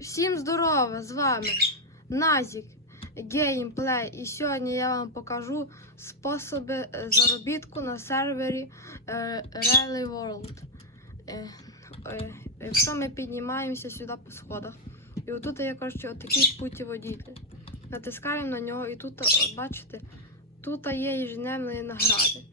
Всім здорово! З вами Назік Геймплей. І сьогодні я вам покажу способи е, заробітку на сервері е, Rally World. Е, е, Якщо ми піднімаємося сюди по сходах, і отут є коротше, отакий путіводитель. Натискаємо на нього, і тут, бачите, тут є ежедневні награди.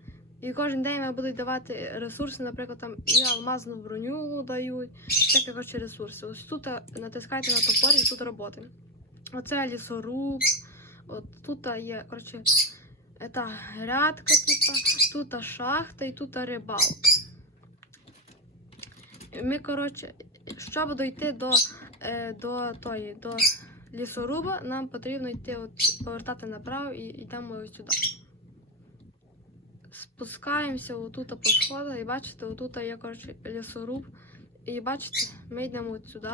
І кожен день вам будуть давати ресурси, наприклад, там і алмазну броню дають, всякі коротше, ресурси. Ось тут е, натискайте на топор і тут роботи. Оце лісоруб, от тут є, коротше, та грядка, типа, тут шахта і тут рибалка. Ми, коротше, щоб дойти до, е, до тої, до лісоруба, нам потрібно йти, от, повертати направо і йдемо сюди. Спускаємося отут по сходах і бачите, отут є коротше, лісоруб. І бачите, ми йдемо сюди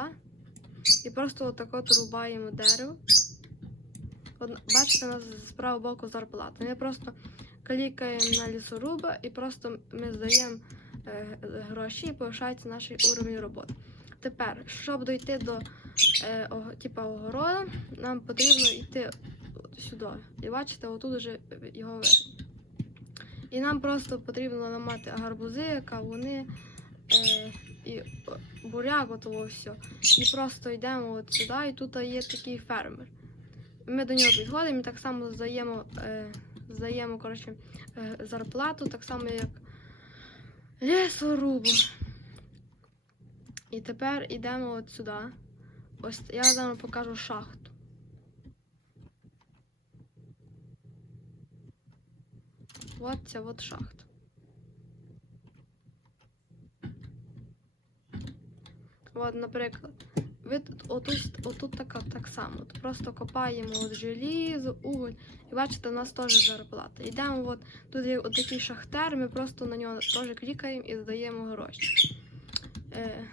і просто отак от рубаємо дерево. Бачите, у нас з правого боку зарплата. Ми просто клікаємо на лісоруба і просто ми здаємо е, гроші і повишається наш уровень роботи. Тепер, щоб дойти до е, ого- типа огорода, нам потрібно йти сюди. І бачите, отут вже його видно. І нам просто потрібно ламати гарбузи, кавуни е, і буряк, отого все. І просто йдемо от сюди, і тут є такий фермер. Ми до нього підходимо і так само здаємо, е, здаємо коротше, е, зарплату, так само як лісорубу. І тепер йдемо от сюди. Ось я вам покажу шахту. От ця от шахта. От, наприклад, отут, отут така, так само. От просто копаємо от желізо, уголь. І бачите, у нас теж зарплата. Йдемо, от, тут є от такий шахтер, ми просто на нього теж клікаємо і здаємо гроші. Е,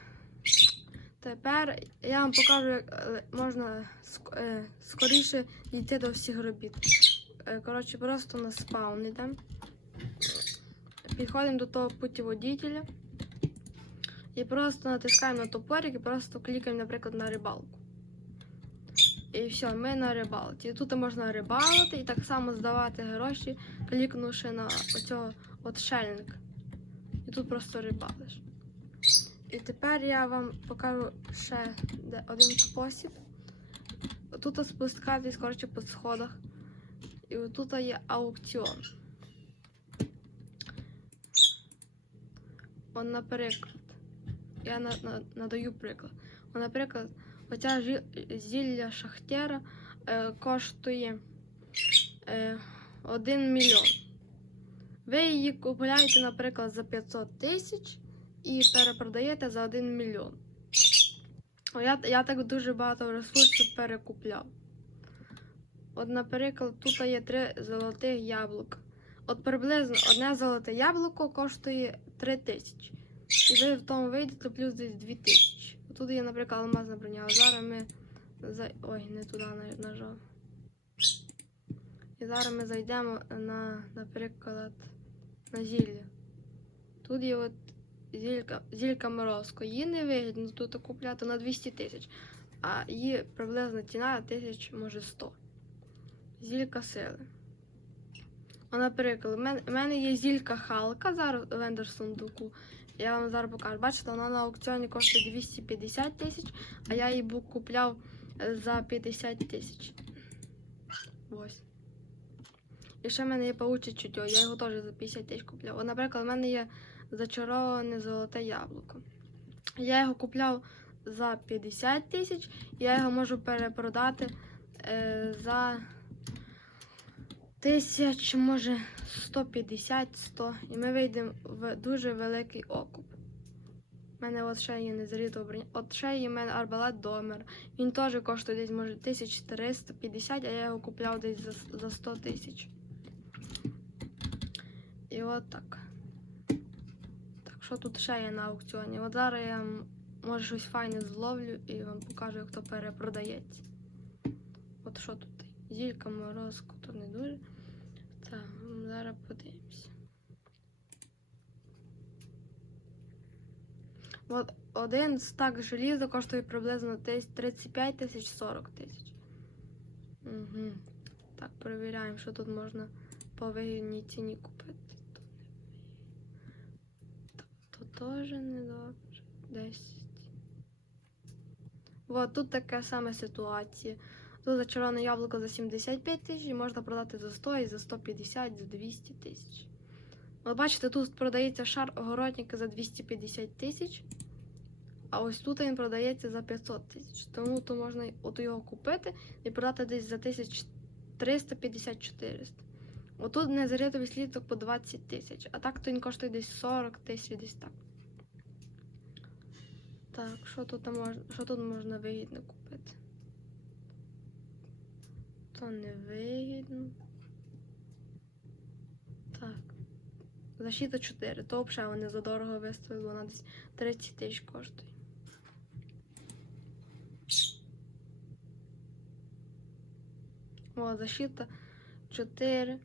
тепер я вам покажу, як е, можна е, скоріше дійти до всіх робіт. Е, коротше, просто на спаун йдемо. Підходимо до того путіводителя і просто натискаємо на топорик і просто клікаємо, наприклад, на рибалку. І все, ми на рибалці. І тут можна рибалити і так само здавати гроші, клікнувши на оцього от шельник. І тут просто рибалиш. І тепер я вам покажу ще один спосіб. Тут спускатись коротше, по сходах. І тут є аукціон. Он, наприклад, я на, на, надаю приклад. Он, наприклад, оця зілля шахтера е, коштує е, 1 мільйон. Ви її купуєте, наприклад, за 500 тисяч і перепродаєте за 1 мільйон. Я, я так дуже багато ресурсів перекупляв. От, наприклад, тут є три золотих яблука. От приблизно одне золоте яблуко коштує 3 тисячі. І ви в тому вийдете плюс десь 2 тисячі. Тут є, наприклад, алмазна броня. А зараз ми. за- Ой, не туди нажав. І зараз ми зайдемо на, наприклад, на зілля. Тут є от зілька, зілька морозко. Її не вигідно тут купляти на 200 тисяч, а її приблизно ціна тисяч, може 100. Зілька сили. А, наприклад, у мене, є зілька Халка зараз в Ендер сундуку. Я вам зараз покажу. Бачите, вона на аукціоні коштує 250 тисяч, а я її купляв е, за 50 тисяч. Ось. І ще в мене є пауче чутьо, я його теж за 50 тисяч купляв. От, наприклад, у мене є зачароване золоте яблуко. Я його купляв за 50 тисяч, я його можу перепродати е, за тисяч, може 150-100. І ми вийдемо в дуже великий окуп. У мене от ще є незріто броня. От ще є мене арбалет домер. Він теж коштує десь, може, 1350, а я його купляв десь за, за 100 тисяч. І от так. Так, що тут ще є на аукціоні? От зараз я може щось файне зловлю і вам покажу, як то перепродається. От що тут? Зілька, морозку, то не дуже. Так, зараз подивимося. От один стак желіза коштує приблизно десь 35 тисяч 40 тисяч. Угу. Так, перевіряємо, що тут можна по вигідній ціні купити. То, то теж не добре. 10. От тут така сама ситуація. Тут зачароване яблуко за 75 тисяч і можна продати за 100 і за 150, за 200 тисяч. От бачите, тут продається шар огородника за 250 тисяч, а ось тут він продається за 500 тисяч. Тому то можна от його купити і продати десь за 1350-400. Отут незарядовий слідок по 20 тисяч, а так то він коштує десь 40 тисяч десь так. Так, що тут можна, що тут можна вигідно купити? То не вигідно. Так. Защита 4. То взагалі вони задорого виставили, вона десь 30 тисяч коштує. О, защита 4.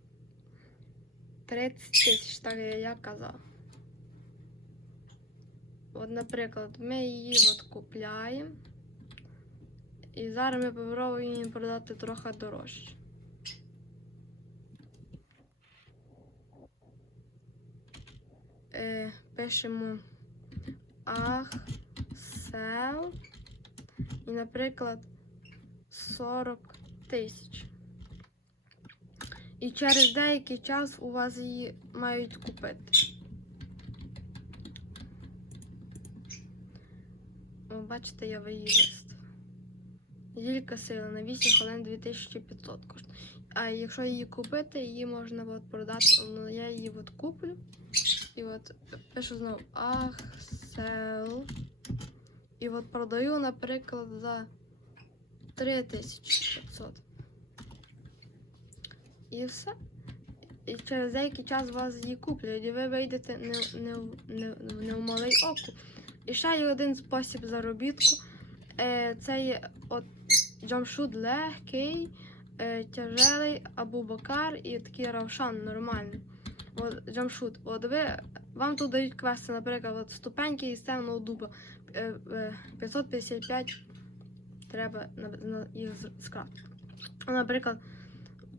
30 тисяч, так я казав. От, наприклад, ми її от купляємо. І зараз ми попробуємо продати трохи дорожче. Е, пишемо ах, сел. І, наприклад, 40 тисяч. І через деякий час у вас її мають купити. О, бачите, я її виставила. Ділька сила на 8 хвилин 2500 коштує. А якщо її купити, її можна от продати. Ну, я її от куплю. І от пишу знову ах, сел. І от продаю, наприклад, за 3500. І все. І через деякий час вас її куплять, і ви вийдете не, не, не, не в малий оку. І ще є один спосіб заробітку. Е, це є джамшут легкий, е, тяжелий, абу-бакар і такий равшан нормальний. От джамшут. От ви, вам тут дають квести, наприклад, от ступеньки із темного дуба. Е, е, 555 треба їх. Ну, Наприклад,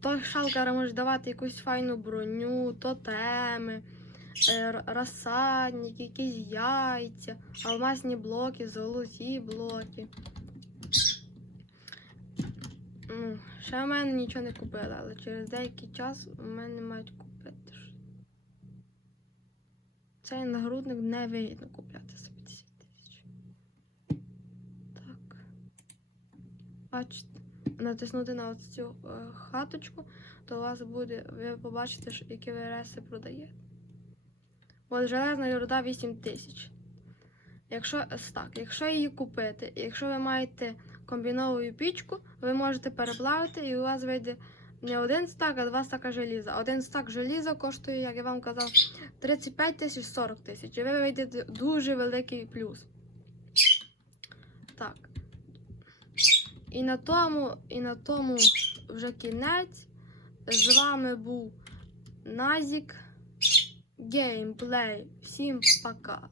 то шалкара може давати якусь файну броню, тотеми, е, розсадник, якісь яйця, алмазні блоки, золоті блоки. Ще в мене нічого не купили, але через деякий час у мене мають купити. Цей нагрудник не вигідно купляти за 50 тисяч. Так. Бачите, натиснути на ось цю е, хаточку, то у вас буде, ви побачите, що- які ви реси продає. От железна руда 8 тисяч. Якщо так, якщо її купити, якщо ви маєте комбінову пічку, ви можете переплавити і у вас вийде не один стак, а два стака желіза. Один стак желіза коштує, як я вам казав, 35 тисяч 40 тисяч. І ви вийдете дуже великий плюс. Так. І на тому, і на тому вже кінець. З вами був Назік Геймплей. Всім пока.